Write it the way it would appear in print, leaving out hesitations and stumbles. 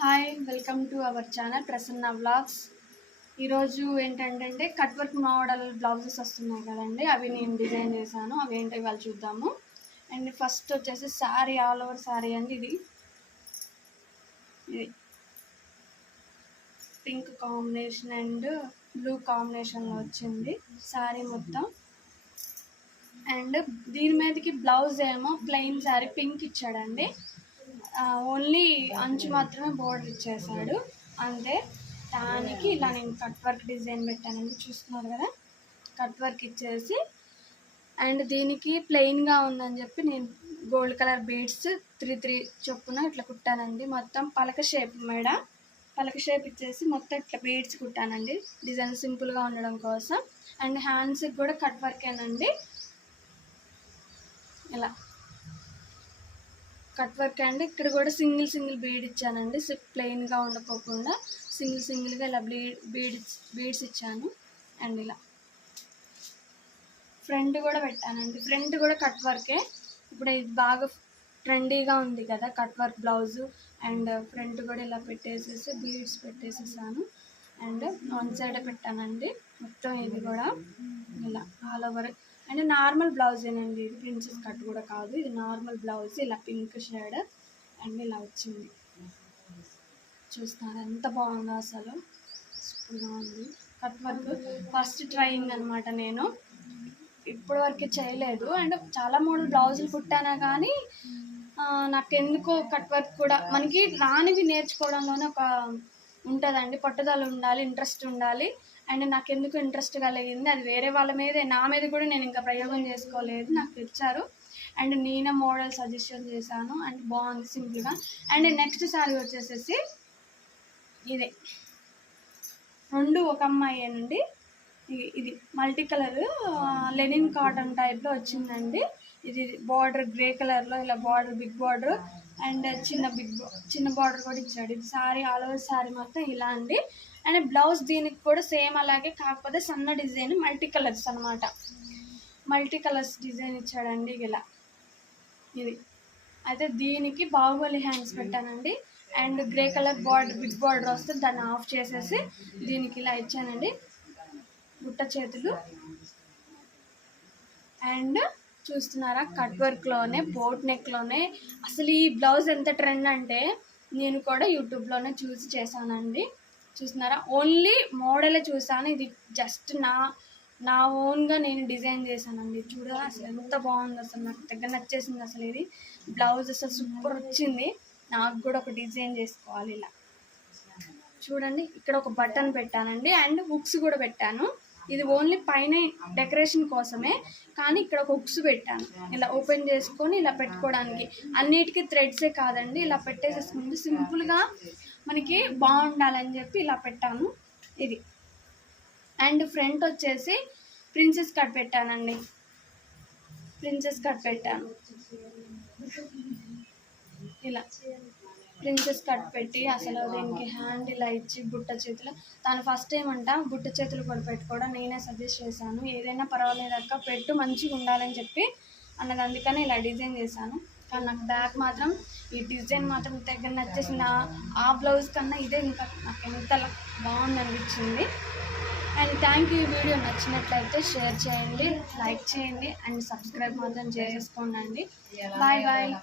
Hi, welcome to our channel Prasanna vlogs. ఈరోజు ఏంటంటే cut work model blouses వస్తున్నాయి కదండి, అవి నేను డిజైన్ చేశాను. అవి ఏంటో ఇవాళ చూద్దాము. అండ్ ఫస్ట్ వచ్చేసి శారీ, ఆల్ ఓవర్ శారీ అండి. ఇది పింక్ కాంబినేషన్ అండ్ బ్లూ కాంబినేషన్లో వచ్చింది శారీ మొత్తం. అండ్ దీని మీదకి బ్లౌజ్ ఏమో ప్లెయిన్ శారీ పింక్ ఇచ్చాడండి. ఓన్లీ అంచు మాత్రమే బోర్డర్ ఇచ్చేసాడు అంతే. దానికి ఇలా నేను కట్ వర్క్ డిజైన్ పెట్టానండి, చూస్తున్నారు కదా. కట్ వర్క్ ఇచ్చేసి అండ్ దీనికి ప్లెయిన్గా ఉందని చెప్పి నేను గోల్డ్ కలర్ బీడ్స్ 3 చొప్పున ఇట్లా కుట్టానండి. మొత్తం పలక షేప్ పలక షేప్ ఇచ్చేసి మొత్తం ఇట్లా బీడ్స్ కుట్టానండి, డిజైన్ సింపుల్గా ఉండడం కోసం. అండ్ హ్యాండ్స్కి కూడా కట్ వర్కేనండి, ఇలా కట్ వర్క్. అండ్ ఇక్కడ కూడా సింగిల్ బీడ్ ఇచ్చానండి, ప్లెయిన్గా ఉండకోకుండా సింగిల్గా ఇలా బీడ్స్ ఇచ్చాను. అండ్ ఇలా ఫ్రంట్ కూడా పెట్టానండి, ఫ్రంట్ కూడా కట్ వర్కే. ఇప్పుడు ఇది బాగా ట్రెండీగా ఉంది కదా cut work blouse. And front కూడా ఇలా పెట్టేసేసి బీడ్స్ పెట్టేసేసాను. అండ్ వన్ సైడ్ పెట్టానండి మొత్తం. ఇది కూడా ఇలా ఆల్ ఓవర్. అండ్ నార్మల్ బ్లౌజేనండి, ఇది ప్రిన్సెస్ కట్ కూడా కాదు, ఇది నార్మల్ బ్లౌజ్. ఇలా పింక్ షేడ్ అండ్ ఇలా వచ్చింది, చూస్తున్నారు ఎంత బాగుందో అసలు, సూపర్గా ఉంది. కట్ వర్క్ ఫస్ట్ ట్రైయింగ్ అనమాట, నేను ఇప్పటి వరకు చేయలేదు. అండ్ చాలా మోడల్ బ్లౌజులు కుట్టానా కానీ నాకెందుకో కట్ వర్క్ కూడా మనకి రానివి నేర్చుకోవడంలోనే ఒక ఉంటుందండి, పట్టుదల ఉండాలి, ఇంట్రెస్ట్ ఉండాలి. అండ్ నాకెందుకు ఇంట్రెస్ట్ కలిగింది, అది వేరే వాళ్ళ మీదే, నా మీద కూడా నేను ఇంకా ప్రయోగం చేసుకోలేదు, నాకు ఇచ్చారు. అండ్ నేనే మోడల్ సజెషన్ చేశాను. అండ్ బాగుంది సింపుల్గా. అండ్ నెక్స్ట్ శారీ వచ్చేసేసి ఇదే, రెండు ఒక అమ్మాయేనండి. ఇది మల్టీ కలర్ లెనిన్ కాటన్ టైప్లో వచ్చిందండి. ఇది బార్డర్ గ్రే కలర్లో ఇలా బార్డర్, బిగ్ బార్డర్ అండ్ చిన్న బార్డర్ కూడా ఇచ్చాడు. ఇది శారీ, ఆల్ ఓవర్ శారీ మొత్తం ఇలా అండి. అండ్ బ్లౌజ్ దీనికి కూడా సేమ్ అలాగే, కాకపోతే సన్న డిజైన్, మల్టీ కలర్స్ అనమాట. మల్టీ కలర్స్ డిజైన్ ఇచ్చాడండి ఇలా. ఇది అయితే దీనికి బాహుబలి హ్యాండ్స్ పెట్టానండి. And grey colour border, big border వస్తే దాన్ని ఆఫ్ చేసేసి దీనికి ఇలా ఇచ్చానండి, బుట్ట చేతులు. అండ్ చూస్తున్నారా, కట్ వర్క్లోనే బోట్ నెక్లోనే. అసలు ఈ బ్లౌజ్ ఎంత ట్రెండ్ అంటే నేను కూడా యూట్యూబ్లోనే చూసి చేశానండి. చూస్తున్నారా, ఓన్లీ మోడలే చూసాను, ఇది జస్ట్ నా ఓన్గా నేను డిజైన్ చేశానండి. చూడాలి అసలు ఎంత బాగుంది, అసలు నాకు దగ్గర నచ్చేసింది అసలు. ఇది బ్లౌజ్ అసలు సూపర్ వచ్చింది. నాకు కూడా ఒక డిజైన్ చేసుకోవాలి ఇలా. చూడండి, ఇక్కడ ఒక బటన్ పెట్టానండి అండ్ హుక్స్ కూడా పెట్టాను. ఇది ఓన్లీ పైన డెకరేషన్ కోసమే, కానీ ఇక్కడ ఒక హుక్స్ పెట్టాను ఇలా ఓపెన్ చేసుకొని ఇలా పెట్టుకోవడానికి. అన్నిటికీ థ్రెడ్సే కాదండి, ఇలా పెట్టేసేసుకుంటే సింపుల్గా మనకి బాగుండాలని చెప్పి ఇలా పెట్టాను ఇది. అండ్ ఫ్రంట్ వచ్చేసి ప్రిన్సెస్ కట్ పెట్టానండి, ప్రిన్సెస్ కట్ పెట్టాను ఇలా. ప్రిన్సెస్ కట్ పెట్టి అసలు దీనికి హ్యాండ్ ఇలా ఇచ్చి బుట్ట చేతులు, తను ఫస్ట్ టైం అంట బుట్ట చేతులు కూడా పెట్టుకోవడం నేనే సజెస్ట్ చేశాను. ఏదైనా పర్వాలేదు అక్క పెట్టు, మంచిగా ఉండాలని చెప్పి అన్నది, అందుకని ఇలా డిజైన్ చేశాను. కానీ నాకు బ్యాక్ మాత్రం ఈ డిజైన్ మాత్రం దగ్గర నచ్చేసింది. ఆ బ్లౌజ్ కన్నా ఇదే ఇంకా నాకు ఎంత బాగుంది అనిపించింది. And thank you. ఈ వీడియో నచ్చినట్లయితే షేర్ చేయండి, లైక్ చేయండి అండ్ సబ్స్క్రైబ్ మాత్రం చేసుకోండి. Bye bye.